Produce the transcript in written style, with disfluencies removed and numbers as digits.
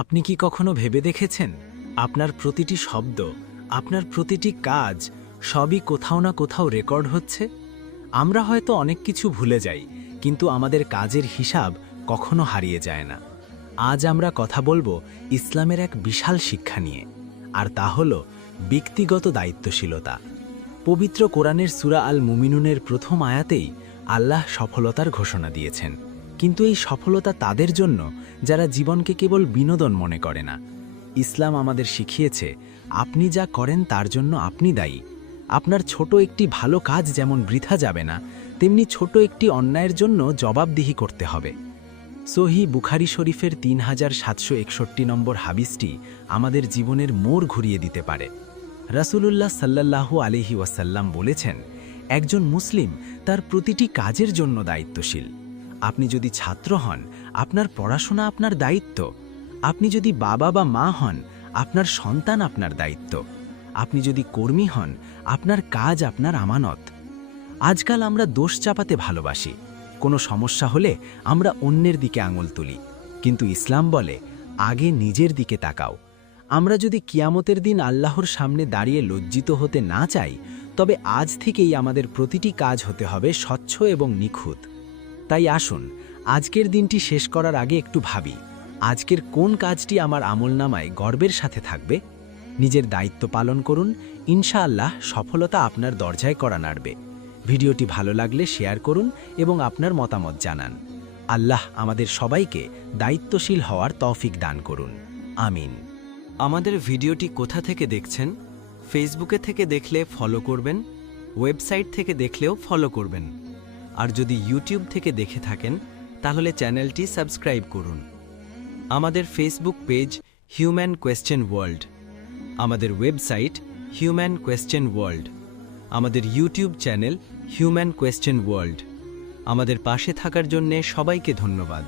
আপনি কি কখনো ভেবে দেখেছেন আপনার প্রতিটি শব্দ, আপনার প্রতিটি কাজ সবই কোথাও না কোথাও রেকর্ড হচ্ছে? আমরা হয়তো অনেক কিছু ভুলে যাই, কিন্তু আমাদের কাজের হিসাব কখনো হারিয়ে যায় না। আজ আমরা কথা বলবো ইসলামের এক বিশাল শিক্ষা নিয়ে, আর তা হলো ব্যক্তিগত দায়িত্বশীলতা। পবিত্র কোরআনের সূরা আল মুমিনুনের প্রথম আয়াতেই আল্লাহ সফলতার ঘোষণা দিয়েছেন। কিন্তু এই সফলতা তাদের জন্য যারা জীবনকে কেবল বিনোদন মনে করে না। ইসলাম আমাদের শিখিয়েছে, আপনি যা করেন তার জন্য আপনি দায়ী। আপনার ছোট একটি ভালো কাজ যেমন বৃথা যাবে না, তেমনি ছোট একটি অন্যায়ের জন্য জবাবদিহি করতে হবে। সহিহ বুখারী শরীফের 3761 নম্বর হাদিসটি আমাদের জীবনের মোড় ঘুরিয়ে দিতে পারে। রাসূলুল্লাহ সাল্লাল্লাহু আলাইহি ওয়াসাল্লাম বলেছেন, একজন মুসলিম তার প্রতিটি কাজের জন্য দায়িত্বশীল। আপনি যদি ছাত্র হন, আপনার পড়াশোনা আপনার দায়িত্ব। আপনি যদি বাবা বা মা হন, আপনার সন্তান আপনার দায়িত্ব। আপনি যদি কর্মী হন, আপনার কাজ আপনার আমানত। আজকাল আমরা দোষ চাপাতে ভালোবাসি। কোনো সমস্যা হলে আমরা অন্যের দিকে আঙুল তুলি, কিন্তু ইসলাম বলে, আগে নিজের দিকে তাকাও। আমরা যদি কিয়ামতের দিন আল্লাহর সামনে দাঁড়িয়ে লজ্জিত হতে না চাই, তবে আজ থেকেই আমাদের প্রতিটি কাজ হতে হবে স্বচ্ছ এবং নিখুঁত। তাই আসুন, আজকের দিনটি শেষ করার আগে একটু ভাবি, আজকের কোন কাজটি আমার আমলনামায় গর্বের সাথে থাকবে। নিজের দায়িত্ব পালন করুন, ইনশাআল্লাহ সফলতা আপনার দরজায় কড়া নাড়বে। ভিডিওটি ভালো লাগলে শেয়ার করুন এবং আপনার মতামত জানান। আল্লাহ আমাদের সবাইকে দায়িত্বশীল হওয়ার তৌফিক দান করুন। আমিন। আমাদের ভিডিওটি কোথা থেকে দেখছেন? ফেসবুকে থেকে দেখলে ফলো করবেন, ওয়েবসাইট থেকে দেখলেও ফলো করবেন। আর যদি ইউটিউব থেকে দেখে থাকেন, তাহলে চ্যানেলটি সাবস্ক্রাইব করুন। আমাদের Facebook page human question world, আমাদের ওয়েবসাইট হিউম্যান কোয়েশ্চেন ওয়ার্ল্ড, আমাদের YouTube channel human question world. আমাদের পাশে থাকার জন্যে সবাইকে ধন্যবাদ।